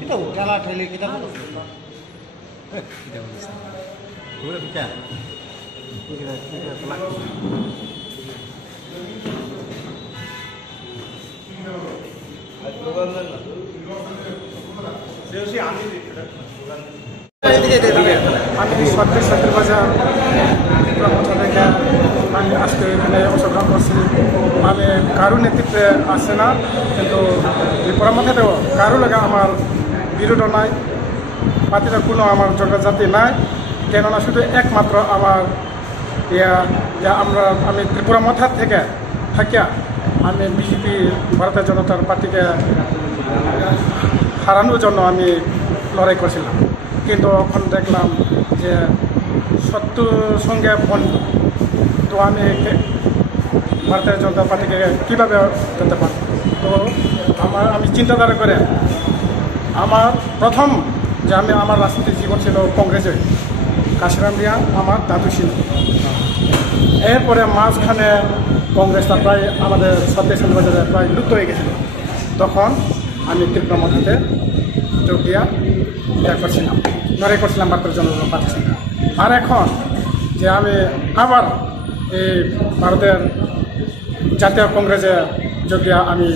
Kita jalan dari kita pun. Kita bisa. Boleh bicara. Kita kelak. আমি সত্যি বাজার থেকে আমি আজকে এখানে অংশগ্রহণ করছি। আমি কারো নেতৃত্বে আসছে না, কিন্তু ত্রিপুরার মধ্যে কারো লাগে আমার বিরোধ নাই, পার্টির কোনো আমার জনজাতি নাই। কেননা শুধু একমাত্র আমার আমি ত্রিপুরা মধ্যে থেকে থাকিয়া আমি বিজেপি ভারতীয় জনতা পার্টিকে হারানোর জন্য আমি লড়াই করছিলাম। কিন্তু এখন দেখলাম যে শত্রুর সঙ্গে বন্ধু, তো আমি ভারতীয় জনতা পার্টিকে কীভাবে করতে পারব? তো আমি চিন্তাধারা করে আমার প্রথম যে আমার রাজনৈতিক জীবন ছিল কংগ্রেসে, কাশিরাম রিয়া আমার দাদু ছিল। এরপরে মাঝখানে কংগ্রেসটা প্রায় আমাদের সত্যি বাজারে প্রায় লুপ্ত হয়ে গেছিল। তখন আমি ত্রিপুরা মধ্যে যোগ দিয়া করছিলাম, লড়াই করছিলাম ভারতের জনতা পার্টির সঙ্গে। আর এখন যে আমি আবার এই ভারতের জাতীয় কংগ্রেসে যোগ দিয়া আমি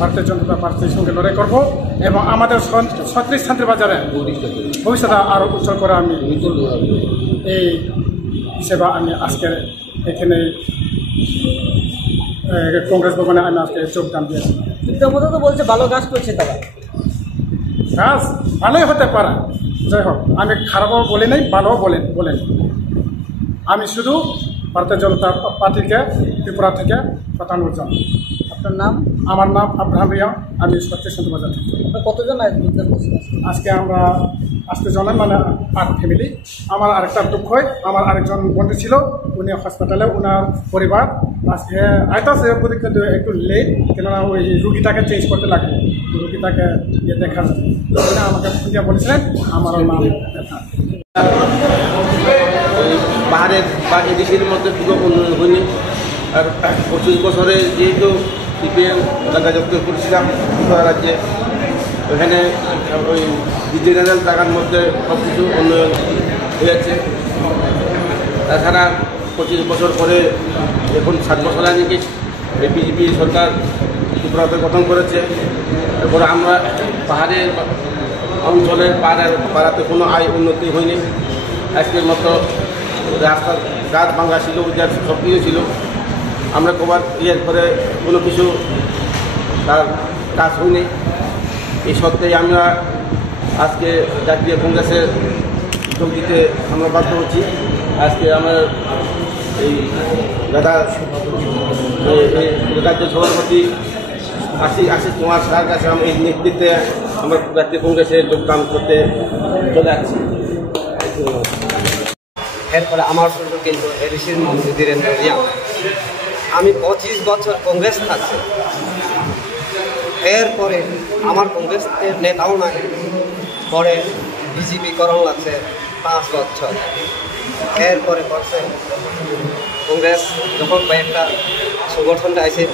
ভারতীয় জনতা পার্টির সঙ্গে লড়াই করব এবং আমাদের 36 বাজারে ভবিষ্যৎ আরও উজ্জ্বল করে আমি এই হিসেবে আমি আজকে এখানে কংগ্রেস ভবনে আমি আজকে যোগদান দিয়েছি। তো বলছে ভালো কাজ করছে, তারা কাজ ভালোই হতে পারে, যাই হোক আমি খারাপও বলি নাই, ভালোও বলেন। আমি শুধু ভারতীয় জনতা পার্টিকে ত্রিপুরা থেকে পাঠানোর জন্য। আপনার নাম? আমার নাম আব্রাহাম রিয়া, আমি সত্যি বাজার থেকে। কতজন আজকে আমরা আসতে জনাই, মানে 8 ফ্যামিলি। আমার আরেকটা দুঃখ হয়, আমার আরেকজন বন্ধু ছিল, উনি হসপিটালে, ওনার পরিবার আজকে আইতাছে, কিন্তু একটু লেট, কেননা ওই রুগীটাকে চেঞ্জ করতে লাগবে, রুগীটাকে দেখার জন্য আমাকে ফোন দিয়ে বলেছিলেন আমার নাম দেখা। পাহাড়ের বা এডিসির মধ্যে পুরো উন্নয়ন হয়নি। আর 25 বছরে যেহেতু সিপিএম যোগাযোগ করেছিলাম ত্রিপুরা রাজ্যে, ওখানে ওই জেনারেল জায়গার মধ্যে সব কিছু উন্নয়ন হয়েছে। তাছাড়া 25 বছর পরে এখন 7 বছর আগে এই বিজেপি সরকার ত্রিপুরাতে গঠন করেছে। এরপরে আমরা পাহাড়ের অঞ্চলের পাড়াতে কোনো উন্নতি হয়নি। আজকের মতো রাস্তার গাছ ভাঙা ছিল, সব কিছু ছিল। আমরা কবার ইয়ের পরে কোনো কিছু তার কাজ হয়নি। এই সত্ত্বেই আমরা আজকে জাতীয় কংগ্রেসের যোগ দিতে আমরা বাধ্য হচ্ছি। আজকে আমার এই রাজ্য সভাপতি আশিস কুমার স্যার কাছে আমি এই নেতৃত্বে আমরা জাতীয় কংগ্রেসে যোগদান করতে চলে আসছি। এরপরে আমার শুরু কিন্তু এডিসির মন্ত্রী ধীরেন্দ্র রিয়া। আমি 25 বছর কংগ্রেস থাকছি, এরপরে আমার কংগ্রেসের নেতাও নাই, পরে বিজেপি করণ লাগছে 5 বছর। এরপরে করছে কংগ্রেস, যখন কয়েকটা সংগঠনটা আছে,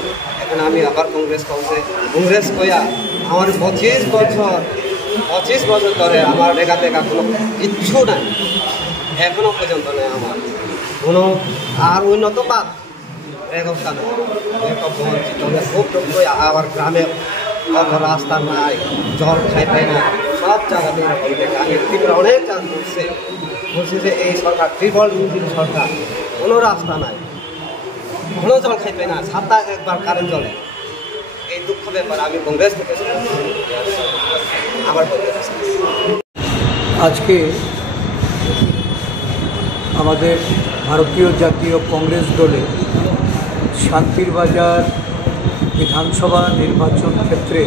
এখন আমি আবার কংগ্রেস কইয়া আমার 25 বছর ধরে আমার দেখা কোনো কিচ্ছু নাই, এখনো পর্যন্ত নেই আমার কোনো আর উন্নত বাদ ব্যবস্থা নেই। খুব আবার গ্রামে অত রাস্তা নাই, জল খাইতে না, সব জায়গাতে এরকম দেখে আমি ত্রিপুরা অনেক চাষ বলছি যে এই সরকার ট্রিপল ইঞ্জিন সরকার, কোনো রাস্তা নাই, কোনো জল খাইবে না, সপ্তাহে একবার কারেন্ট জলে। এই দুঃখ ব্যাপার আমি কংগ্রেস থেকে আবার আজকে আমাদের ভারতীয় জাতীয় কংগ্রেস দলে শান্তির বাজার বিধানসভা নির্বাচন ক্ষেত্রে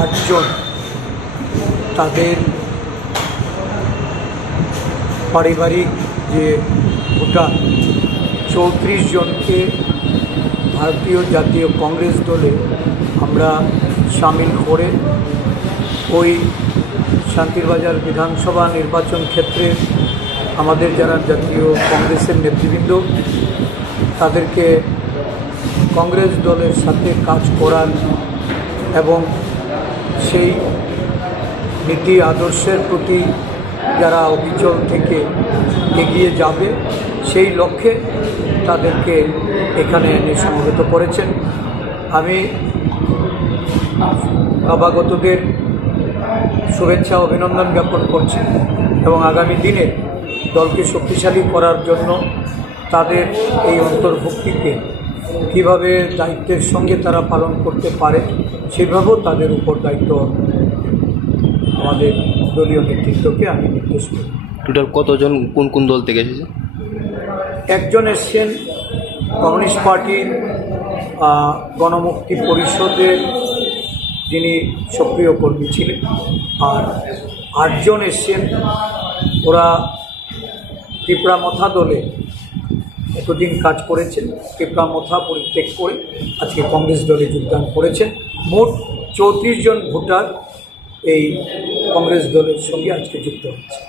8 জন তাদের পারিবারিক যে ভোটার 34 জনকে ভারতীয় জাতীয় কংগ্রেস দলে আমরা সামিল করে ওই শান্তিরবাজার বিধানসভা নির্বাচন ক্ষেত্রে আমাদের যারা জাতীয় কংগ্রেসের নেতৃবৃন্দ তাদেরকে কংগ্রেস দলের সাথে কাজ করার এবং সেই নীতি আদর্শের প্রতি যারা অবিচল থেকে এগিয়ে যাবে সেই লক্ষ্যে তাদেরকে এখানে এনে সমবেত করেছেন। আমি নবাগতদের শুভেচ্ছা অভিনন্দন জ্ঞাপন করছি এবং আগামী দিনে দলকে শক্তিশালী করার জন্য তাদের এই অন্তর্ভুক্তিকে কীভাবে দায়িত্বের সঙ্গে তারা পালন করতে পারে সেভাবেও তাদের উপর দায়িত্ব আমাদের দলীয় নেতৃত্বকে আমি নির্দেশ করি। টোটাল কতজন কোন কোন দল থেকে এসেছে? একজন এসছেন কমিউনিস্ট পার্টির গণমুক্তি পরিষদের যিনি সক্রিয় কর্মী ছিলেন, আর 8 জন এসছেন ওরা টিপরামথা দলে এতদিন কাজ করেছেন, টিপরামথা পরিত্যাগ করে আজকে কংগ্রেস দলে যোগদান করেছেন। মোট 34 জন ভোটার এই কংগ্রেস দলের সঙ্গে আজকে যুক্ত হচ্ছে।